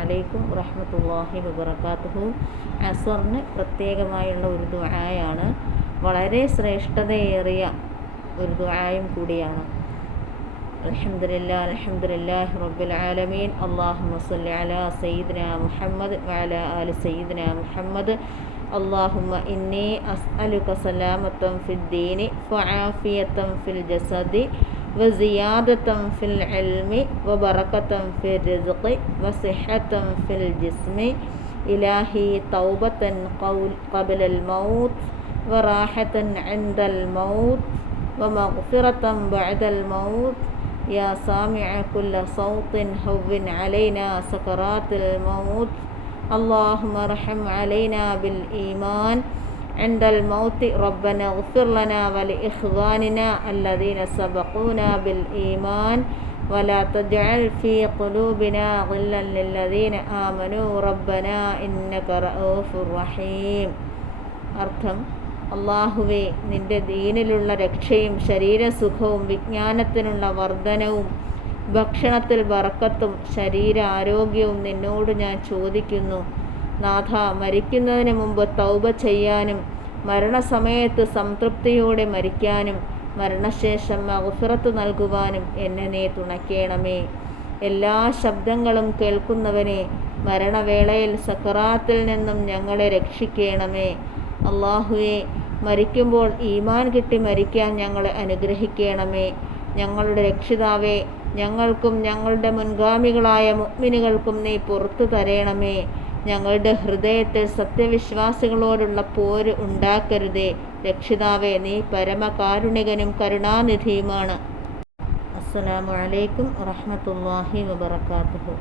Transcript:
അലൈക്കും വറഹമത്തല്ലാഹി വബർക്കാത്തുഹു അസറിന് പ്രത്യേകമായുള്ള ഒരു ദുആയാണ് വളരെ ശ്രേഷ്ഠതയേറിയ ഒരു ദുആയും കൂടിയാണ് അൽഹംദുലില്ലാ അൽഹംദുലില്ലാഹി റബ്ബിൽ ആലമീൻ അല്ലാഹുമ്മ സ്വല്ലി അലാ സയ്യിദിനാ മുഹമ്മദ് വഅലാ ആലി സയ്യിദിനാ മുഹമ്മദ് اللهم إني أسألك سلامة في الدين وعافية في الجسد وزيادة في العلم وبركة في الرزق وصحة في الجسم. إلهي توبة قبل الموت وراحة عند الموت ومغفرة بعد الموت. يا سامع كل صوت هون علينا سكرات الموت. اللهم ارحم علينا بالإيمان. عند الموت ربنا اغفر لنا ولإخواننا الذين سبقونا بالإيمان ولا تجعل في قلوبنا غلا للذين آمنوا ربنا إنك رؤوف رحيم അർത്ഥം അള്ളാഹുവെ നിന്റെ ദീനിലുള്ള രക്ഷയും ശരീരസുഖവും വിജ്ഞാനത്തിനുള്ള വർധനവും ഭക്ഷണത്തിൽ വറക്കത്തും ശരീര ആരോഗ്യവും നിന്നോട് ഞാൻ ചോദിക്കുന്നു നാഥ മരിക്കുന്നതിന് മുമ്പ് തൗബ ചെയ്യാനും മരണസമയത്ത് സംതൃപ്തിയോടെ മരിക്കാനും മരണശേഷം മഹഫിറത്ത് നൽകുവാനും എന്നെ നീ തുണയ്ക്കണമേ. എല്ലാ ശബ്ദങ്ങളും കേൾക്കുന്നവനെ മരണവേളയിൽ സക്കറാത്തിൽ നിന്നും ഞങ്ങളെ രക്ഷിക്കണമേ. അള്ളാഹുവെ മരിക്കുമ്പോൾ ഈമാൻ കിട്ടി മരിക്കാൻ ഞങ്ങളെ അനുഗ്രഹിക്കണമേ. ഞങ്ങളുടെ രക്ഷിതാവേ ഞങ്ങൾക്കും ഞങ്ങളുടെ മുൻഗാമികളായ മുഗ്മിനുകൾക്കും നീ പുറത്തു തരയണമേ ഞങ്ങളുടെ ഹൃദയത്തിൽ സത്യവിശ്വാസികളോടുള്ള പോര് ഉണ്ടാക്കരുതേ. രക്ഷിതാവേ നീ പരമകാരുണികനും കരുണാനിധിയുമാണ്. അസ്സലാമു അലൈക്കും വറഹ്മത്തുള്ളാഹി വബറകാതുഹു.